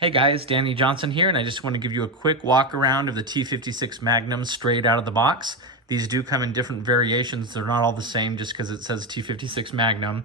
Hey guys, Danny Johnson here, and I just want to give you a quick walk around of the T56 Magnum straight out of the box. These do come in different variations. They're not all the same just because it says T56 Magnum.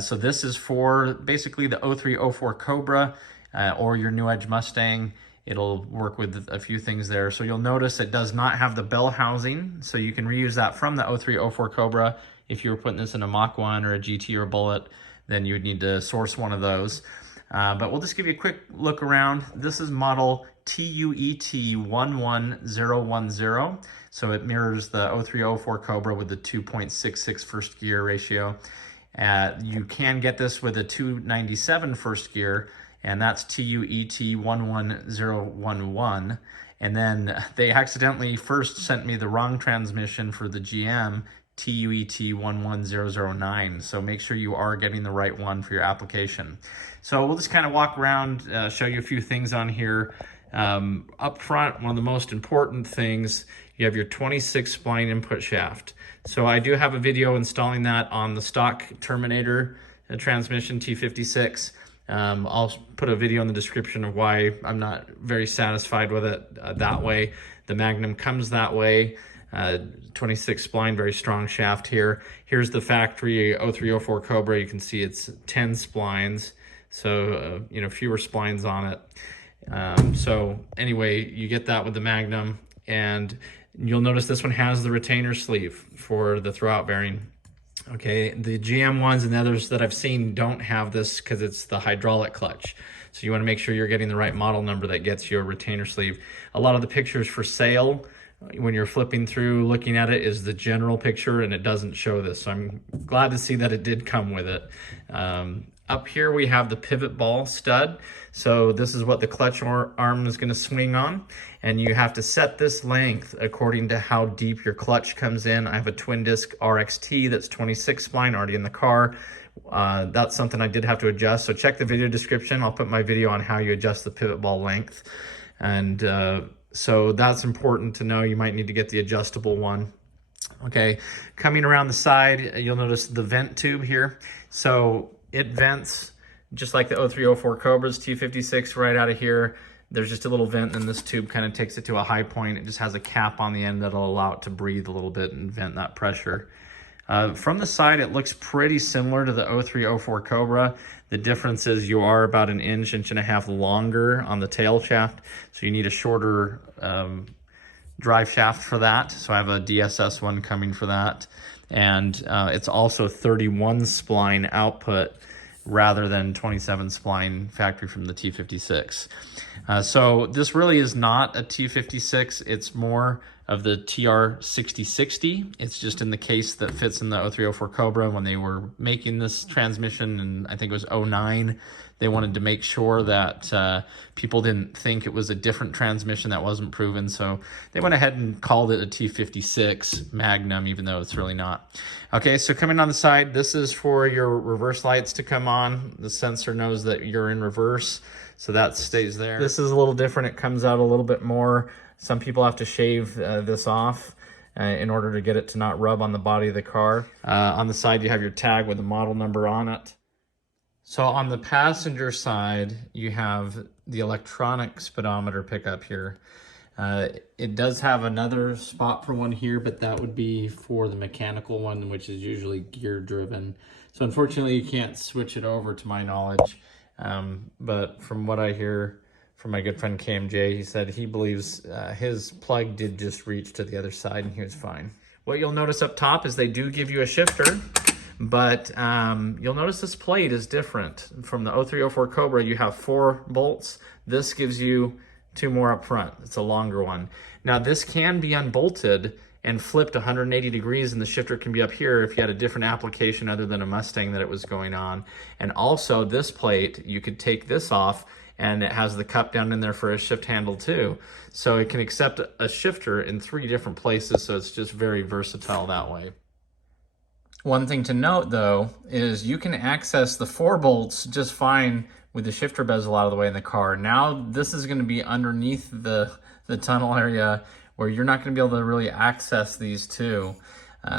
So this is for basically the 0304 Cobra or your New Edge Mustang. It'll work with a few things there. So you'll notice it does not have the bell housing, so you can reuse that from the 0304 Cobra. If you were putting this in a Mach 1 or a GT or a Bullitt, then you would need to source one of those. But we'll just give you a quick look around. This is model TUET11010. So it mirrors the 0304 Cobra with the 2.66 first gear ratio. You can get this with a 297 first gear, and that's TUET11011. And then they accidentally first sent me the wrong transmission for the GM, TUET11009. So make sure you are getting the right one for your application. So we'll just kind of walk around, show you a few things on here. Up front, one of the most important things, you have your 26 spline input shaft. So I do have a video installing that on the stock Terminator transmission T56. I'll put a video in the description of why I'm not very satisfied with it that way. The Magnum comes that way. 26 spline, very strong shaft here. Here's the factory 0304 Cobra. You can see it's 10 splines, so fewer splines on it. So anyway, you get that with the Magnum, and you'll notice this one has the retainer sleeve for the throwout bearing. Okay, the GM ones and the others that I've seen don't have this because it's the hydraulic clutch. So you want to make sure you're getting the right model number that gets your retainer sleeve. A lot of the pictures for sale, when you're flipping through looking at it, is the general picture, and it doesn't show this. So I'm glad to see that it did come with it. Up here we have the pivot ball stud. So this is what the clutch arm is going to swing on, and you have to set this length according to how deep your clutch comes in. I have a twin disc RXT that's 26 spline already in the car. That's something I did have to adjust. So check the video description. I'll put my video on how you adjust the pivot ball length. And so that's important to know. You might need to get the adjustable one. Okay, coming around the side, you'll notice the vent tube here. So it vents just like the 0304 Cobra's T56 right out of here. There's just a little vent, and this tube kind of takes it to a high point. It just has a cap on the end that'll allow it to breathe a little bit and vent that pressure. From the side, it looks pretty similar to the 0304 Cobra. The difference is you are about an inch and a half longer on the tail shaft, so you need a shorter drive shaft for that. So I have a DSS one coming for that. And it's also 31 spline output rather than 27 spline factory from the T56. So this really is not a T56, it's more of the TR6060. It's just in the case that fits in the 0304 Cobra. When they were making this transmission, and I think it was 09, they wanted to make sure that people didn't think it was a different transmission that wasn't proven. So they went ahead and called it a T56 Magnum, even though it's really not. Okay, so coming on the side, this is for your reverse lights to come on. The sensor knows that you're in reverse, so that stays there. This is a little different. It comes out a little bit more. Some people have to shave this off in order to get it to not rub on the body of the car. On the side, you have your tag with the model number on it. So on the passenger side, you have the electronic speedometer pickup here. It does have another spot for one here, but that would be for the mechanical one, which is usually gear driven. So unfortunately, you can't switch it over, to my knowledge. But from what I hear from my good friend KMJ, he said he believes his plug did just reach to the other side and he was fine. What you'll notice up top is they do give you a shifter, but you'll notice this plate is different. From the 0304 Cobra, you have 4 bolts. This gives you 2 more up front. It's a longer one. Now this can be unbolted and flipped 180 degrees, and the shifter can be up here if you had a different application other than a Mustang that it was going on. And also this plate, you could take this off, and it has the cup down in there for a shift handle too. So it can accept a shifter in 3 different places, so it's just very versatile that way. One thing to note though is you can access the 4 bolts just fine with the shifter bezel out of the way in the car. Now this is going to be underneath the tunnel area where you're not going to be able to really access these two.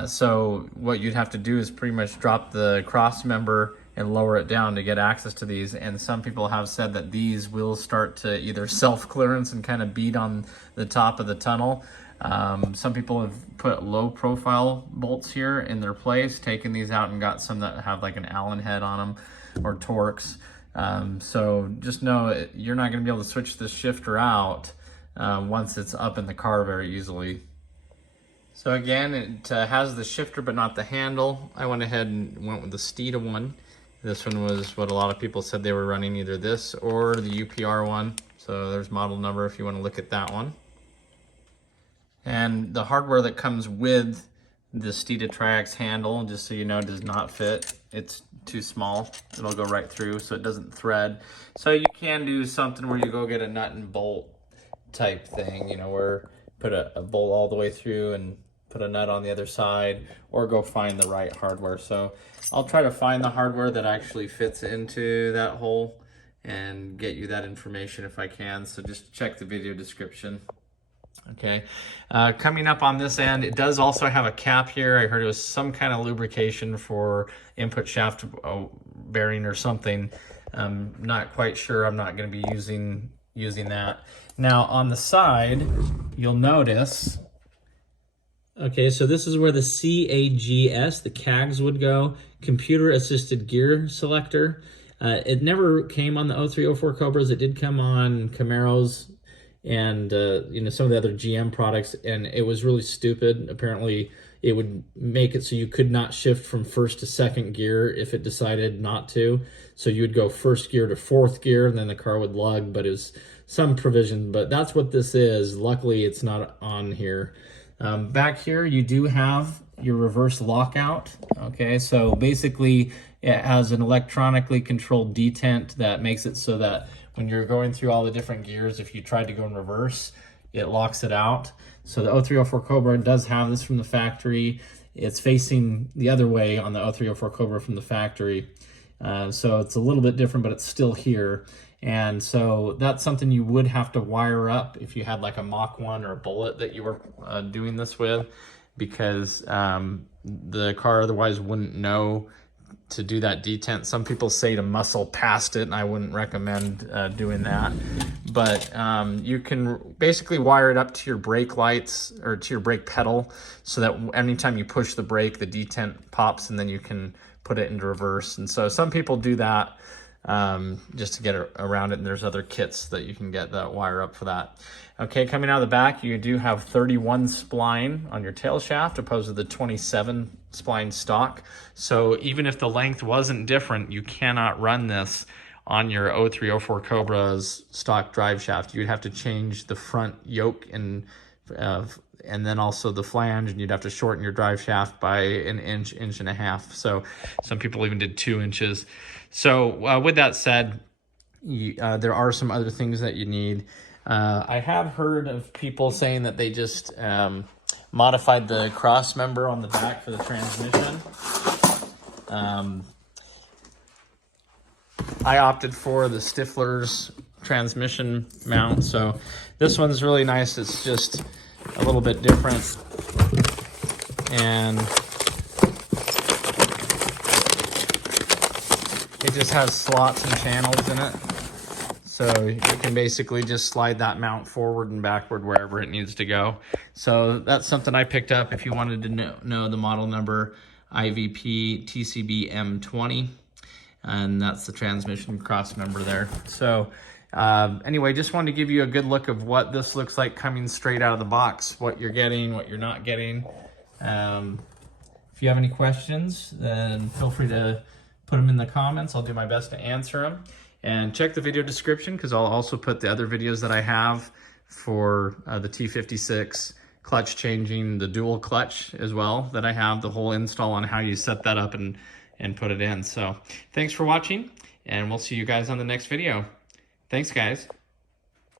So what you'd have to do is pretty much drop the cross member and lower it down to get access to these. And some people have said that these will start to either self-clearance and kind of beat on the top of the tunnel. Some people have put low profile bolts here in their place, taken these out and got some that have like an Allen head on them or Torx. So just know you're not going to be able to switch this shifter out once it's up in the car very easily. So again, it has the shifter but not the handle. I went ahead and went with the Steeda one. This one was what a lot of people said they were running, either this or the UPR one. So there's model number if you want to look at that one. And the hardware that comes with the Steeda Triax handle, just so you know, does not fit. It's too small. It'll go right through, so it doesn't thread. So you can do something where you go get a nut and bolt type thing, you know, where put a bolt all the way through and put a nut on the other side, or go find the right hardware. So I'll try to find the hardware that actually fits into that hole and get you that information if I can. So just check the video description. Okay, coming up on this end, it does also have a cap here. I heard it was some kind of lubrication for input shaft bearing or something. I'm not quite sure. I'm not going to be using that. Now on the side, you'll notice, okay, so this is where the CAGS, the CAGS would go, computer assisted gear selector. It never came on the 0304 Cobras. It did come on Camaros and you know, some of the other GM products, and it was really stupid. Apparently it would make it so you could not shift from first to second gear if it decided not to. So you would go first gear to fourth gear and then the car would lug, but it was some provision. But that's what this is. Luckily it's not on here. Back here you do have your reverse lockout. Okay, so basically it has an electronically controlled detent that makes it so that when you're going through all the different gears, if you tried to go in reverse, it locks it out. So the 0304 Cobra does have this from the factory. It's facing the other way on the 0304 Cobra from the factory. So it's a little bit different, but it's still here. And so that's something you would have to wire up if you had like a Mach 1 or a Bullitt that you were doing this with, because the car otherwise wouldn't know to do that detent. Some people say to muscle past it, and I wouldn't recommend doing that. But you can basically wire it up to your brake lights or to your brake pedal, so that anytime you push the brake, the detent pops and then you can put it into reverse. And so some people do that just to get around it, and there's other kits that you can get that wire up for that. Okay, coming out of the back, you do have 31 spline on your tail shaft opposed to the 27 spline stock. So even if the length wasn't different, you cannot run this on your 0304 Cobra's stock drive shaft. You'd have to change the front yoke and then also the flange, and you'd have to shorten your drive shaft by an inch, inch and a half. So some people even did 2 inches. So with that said, there are some other things that you need. I have heard of people saying that they just modified the cross member on the back for the transmission. I opted for the Stifler's transmission mount, so this one's really nice. It's just a little bit different, and it just has slots and channels in it. So you can basically just slide that mount forward and backward wherever it needs to go. So that's something I picked up. If you wanted to know the model number, IVP TCB M20, and that's the transmission cross member there. So anyway, just wanted to give you a good look of what this looks like coming straight out of the box, what you're getting, what you're not getting. If you have any questions, then feel free to put them in the comments. I'll do my best to answer them. And check the video description, because I'll also put the other videos that I have for the T56 clutch changing, the dual clutch as well, that I have the whole install on how you set that up and put it in. So thanks for watching, and we'll see you guys on the next video. Thanks, guys.